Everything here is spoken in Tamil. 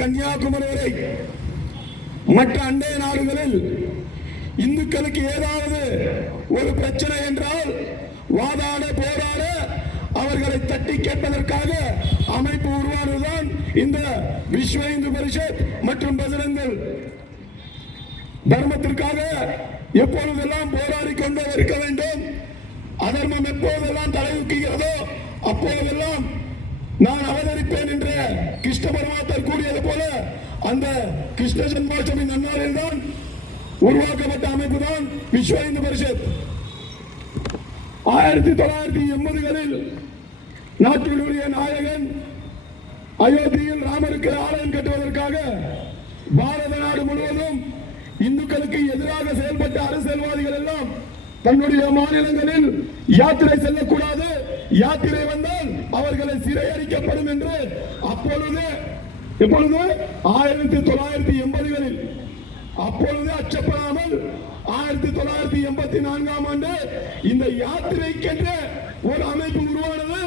கன்னியாகுமரி வரை மற்ற அண்டை நாடுகளில் இந்துக்களுக்கு ஏதாவது ஒரு பிரச்சனை என்றால் வாதாட போராட அவர்களை தட்டி கேட்பதற்காக அமைப்பு உருவானதுதான் இந்த விஸ்வ இந்து பரிஷத் மற்றும் பஜரங்கள். தர்மத்திற்காக எப்பொழுதெல்லாம் போராடி கொண்டே இருக்க வேண்டும், அதர்மம் எப்போதெல்லாம் தலைதூக்குகிறதோ அப்போதெல்லாம் நான் அவதரிப்பேன் என்று கிருஷ்ண பரமாத்மர் கூறியது போல அந்த கிருஷ்ண ஜென்மாஷ்டமி நன்னாளில் தான் உருவாக்கப்பட்ட அமைப்பு தான் விஸ்வ இந்து பரிஷத். 1980களில் நாட்டினுடைய நாயகன் அயோத்தியில் ராமருக்கு ஆலயம் கட்டுவதற்காக பாரத நாடு முழுவதும் இந்துக்களுக்கு எதிராக செயல்பட்ட அரசியல்வாதிகள் எல்லாம் தன்னுடைய மாநிலங்களில் யாத்திரை செல்லக்கூடாது, யாத்திரை வந்தால் அவர்களை சிறையடிக்கப்படும் என்று அப்பொழுது 1980களில் அப்பொழுது அச்சப்படாமல் 1984ஆம் ஆண்டு இந்த யாத்திரைக்கென்று ஒரு அமைப்பு உருவானது.